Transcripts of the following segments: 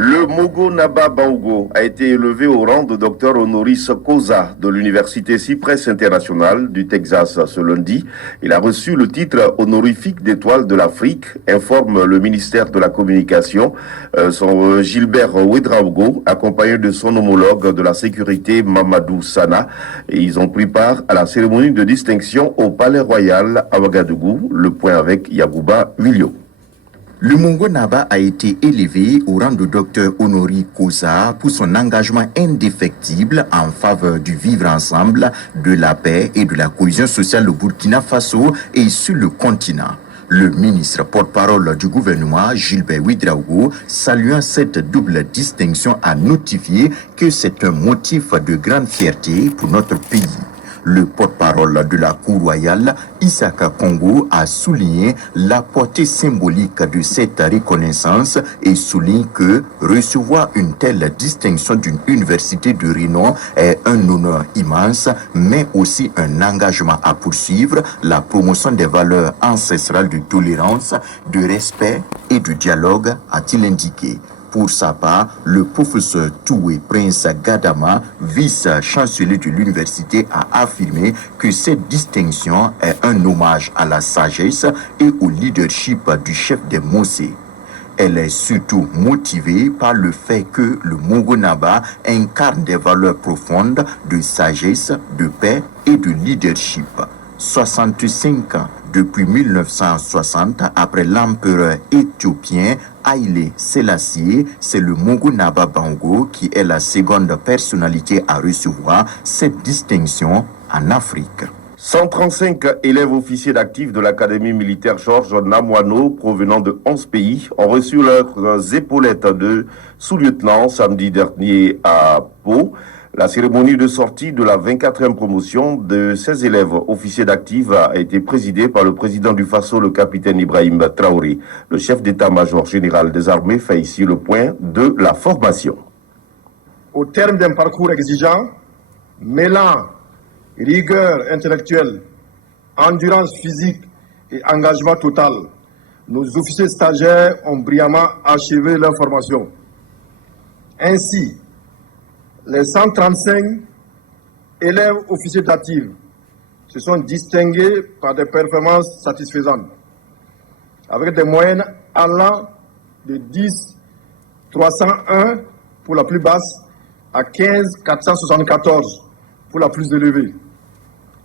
Le Mogo Naba Bango a été élevé au rang de docteur honoris causa de l'Université Cypress International du Texas ce lundi. Il a reçu le titre honorifique d'étoile de l'Afrique, informe le ministère de la Communication. Son Gilbert Ouedraogo, accompagné de son homologue de la sécurité Mamadou Sana. Et ils ont pris part à la cérémonie de distinction au Palais Royal à Ouagadougou. Le point avec Yagouba Wilio. Le Mongo Naba a été élevé au rang de docteur honoris causa pour son engagement indéfectible en faveur du vivre ensemble, de la paix et de la cohésion sociale au Burkina Faso et sur le continent. Le ministre porte-parole du gouvernement, Gilbert Ouedraogo, saluant cette double distinction, a notifié que c'est un motif de grande fierté pour notre pays. Le porte-parole de la Cour royale, Isaka Congo, a souligné la portée symbolique de cette reconnaissance et souligne que recevoir une telle distinction d'une université de renom est un honneur immense, mais aussi un engagement à poursuivre la promotion des valeurs ancestrales de tolérance, de respect et de dialogue, a-t-il indiqué. Pour sa part, le professeur Toué Prince Gadama, vice-chancelier de l'université, a affirmé que cette distinction est un hommage à la sagesse et au leadership du chef des Mossé. Elle est surtout motivée par le fait que le Mongo Naba incarne des valeurs profondes de sagesse, de paix et de leadership. 65 ans depuis 1960, après l'empereur éthiopien Haïlé Sélassié, c'est le Mongo Naba Bango qui est la seconde personnalité à recevoir cette distinction en Afrique. 135 élèves officiers d'actifs de l'Académie militaire Georges Namoineau, provenant de 11 pays, ont reçu leurs épaulettes de sous-lieutenant samedi dernier à Pau. La cérémonie de sortie de la 24e promotion de 16 élèves officiers d'actifs a été présidée par le président du Faso, le capitaine Ibrahim Traoré. Le chef d'état-major général des armées fait ici le point de la formation. Au terme d'un parcours exigeant, mêlant rigueur intellectuelle, endurance physique et engagement total, nos officiers stagiaires ont brillamment achevé leur formation. Ainsi, les 135 élèves officiers d'actifs se sont distingués par des performances satisfaisantes, avec des moyennes allant de 10 301 pour la plus basse à 15 474 pour la plus élevée,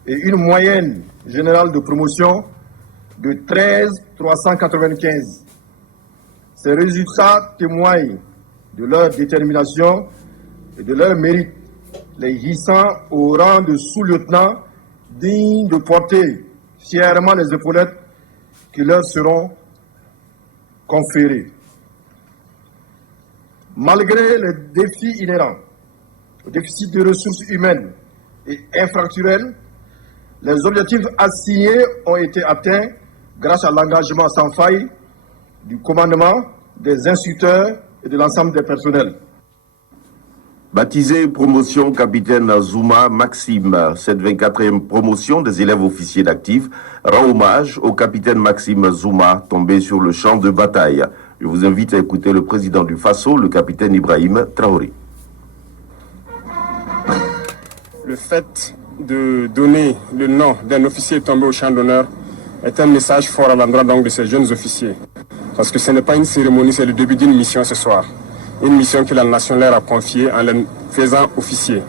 et une moyenne générale de promotion de 13 395. Ces résultats témoignent de leur détermination et de leur mérite, les hissant au rang de sous-lieutenant dignes de porter fièrement les épaulettes qui leur seront conférées. Malgré les défis inhérents au déficit de ressources humaines et infrastructurelles, les objectifs assignés ont été atteints grâce à l'engagement sans faille du commandement, des instructeurs et de l'ensemble des personnels. Baptisé promotion capitaine Zouma Maxime, cette 24e promotion des élèves officiers d'actifs rend hommage au capitaine Maxime Zouma tombé sur le champ de bataille. Je vous invite à écouter le président du Faso, le capitaine Ibrahim Traoré. Le fait de donner le nom d'un officier tombé au champ d'honneur est un message fort à l'endroit donc de ces jeunes officiers. Parce que ce n'est pas une cérémonie, c'est le début d'une mission ce soir. Une mission que la nation leur a confiée en les faisant officiers.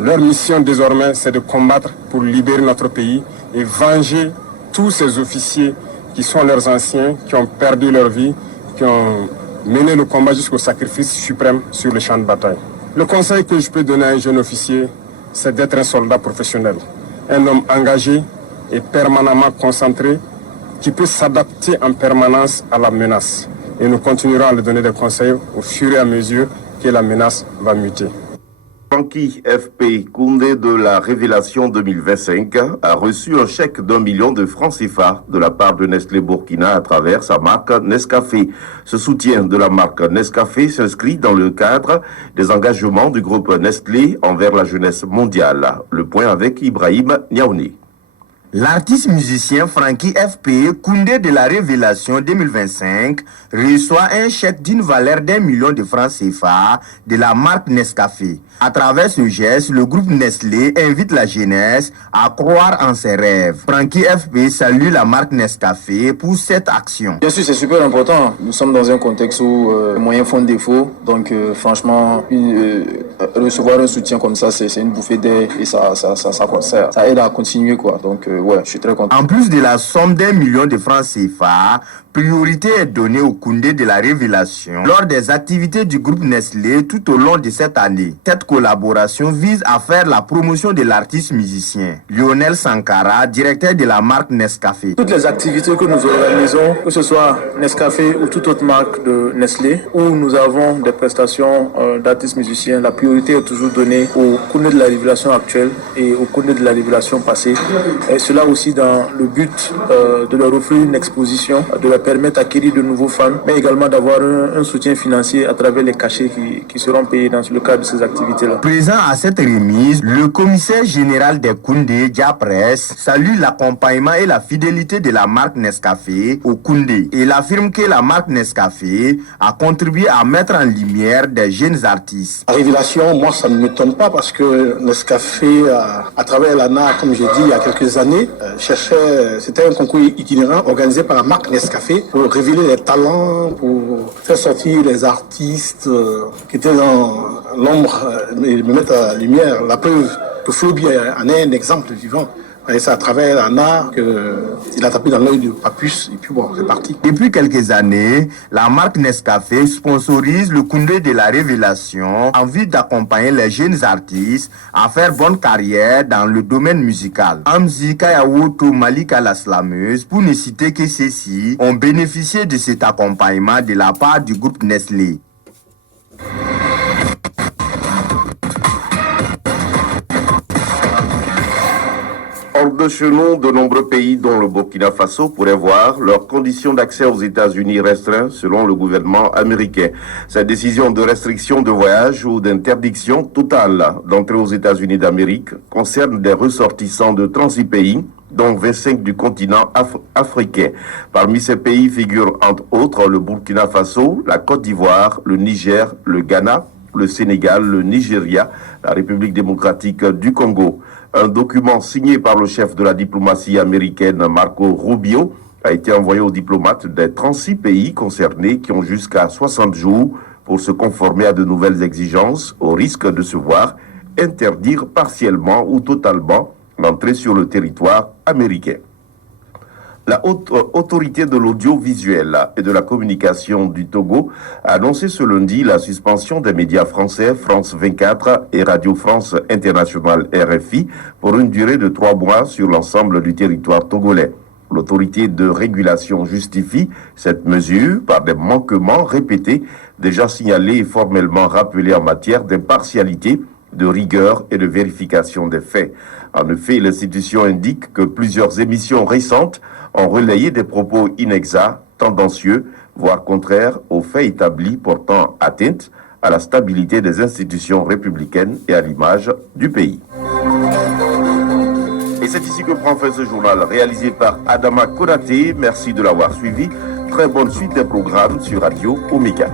Leur mission désormais, c'est de combattre pour libérer notre pays et venger tous ces officiers qui sont leurs anciens, qui ont perdu leur vie, qui ont mené le combat jusqu'au sacrifice suprême sur le champ de bataille. Le conseil que je peux donner à un jeune officier, c'est d'être un soldat professionnel, un homme engagé et permanemment concentré, qui peut s'adapter en permanence à la menace. Et nous continuerons à lui donner des conseils au fur et à mesure que la menace va muter. Francky FP Koundé de la Révélation 2025 a reçu un chèque d'1 million de francs CFA de la part de Nestlé Burkina à travers sa marque Nescafé. Ce soutien de la marque Nescafé s'inscrit dans le cadre des engagements du groupe Nestlé envers la jeunesse mondiale. Le point avec Ibrahim Niaouni. L'artiste musicien Frankie FP, Koundé de la Révélation 2025, reçoit un chèque d'une valeur d'1 million de francs CFA de la marque Nescafé. À travers ce geste, le groupe Nestlé invite la jeunesse à croire en ses rêves. Frankie FP salue la marque Nescafé pour cette action. Bien sûr, c'est super important. Nous sommes dans un contexte où les moyens font défaut. Donc, franchement, recevoir un soutien comme ça, c'est une bouffée d'air et ça aide à continuer, quoi. Donc, ouais, je suis très content. En plus de la somme d'1 million de francs CFA, priorité est donnée au Koundé de la Révélation lors des activités du groupe Nestlé tout au long de cette année. Cette collaboration vise à faire la promotion de l'artiste musicien. Lionel Sankara, directeur de la marque Nescafé. Toutes les activités que nous organisons, que ce soit Nescafé ou toute autre marque de Nestlé, où nous avons des prestations d'artistes musiciens, la priorité est toujours donnée au Koundé de la Révélation actuelle et au Koundé de la Révélation passée. Et cela aussi dans le but de leur offrir une exposition, de leur permettre d'acquérir de nouveaux fans, mais également d'avoir un soutien financier à travers les cachets qui seront payés dans le cadre de ces activités-là. Présent à cette remise, le commissaire général des Koundé, Diaprès, salue l'accompagnement et la fidélité de la marque Nescafé au Koundé. Il affirme que la marque Nescafé a contribué à mettre en lumière des jeunes artistes. La Révélation, moi, ça ne m'étonne pas parce que Nescafé, à travers l'ANA, comme j'ai dit il y a quelques années, c'était un concours itinérant organisé par la marque Nescafé pour révéler les talents, pour faire sortir les artistes qui étaient dans l'ombre et mettre à la lumière. La preuve que Floby en est un exemple vivant. Et c'est à travers un art qu'il a tapé dans l'œil de Papus et puis bon, c'est parti. Depuis quelques années, la marque Nescafé sponsorise le Koundé de la Révélation en vue d'accompagner les jeunes artistes à faire bonne carrière dans le domaine musical. Amzi Kayawoto Malika la slameuse, pour ne citer que ceux-ci, ont bénéficié de cet accompagnement de la part du groupe Nestlé. Hors de chez nous, de nombreux pays, dont le Burkina Faso, pourraient voir leurs conditions d'accès aux États-Unis restreintes selon le gouvernement américain. Cette décision de restriction de voyage ou d'interdiction totale d'entrée aux États-Unis d'Amérique concerne des ressortissants de 36 pays, dont 25 du continent africain. Parmi ces pays figurent entre autres le Burkina Faso, la Côte d'Ivoire, le Niger, le Ghana, le Sénégal, le Nigeria, la République démocratique du Congo. Un document signé par le chef de la diplomatie américaine, Marco Rubio, a été envoyé aux diplomates des 36 pays concernés qui ont jusqu'à 60 jours pour se conformer à de nouvelles exigences, au risque de se voir interdire partiellement ou totalement l'entrée sur le territoire américain. La haute autorité de l'audiovisuel et de la communication du Togo a annoncé ce lundi la suspension des médias français France 24 et Radio France Internationale RFI pour une durée de 3 mois sur l'ensemble du territoire togolais. L'autorité de régulation justifie cette mesure par des manquements répétés déjà signalés et formellement rappelés en matière d'impartialité, de rigueur et de vérification des faits. En effet, l'institution indique que plusieurs émissions récentes ont relayé des propos inexacts, tendancieux, voire contraires aux faits établis portant atteinte à la stabilité des institutions républicaines et à l'image du pays. Et c'est ici que prend fin ce journal réalisé par Adama Konaté. Merci de l'avoir suivi. Très bonne suite des programmes sur Radio Omega.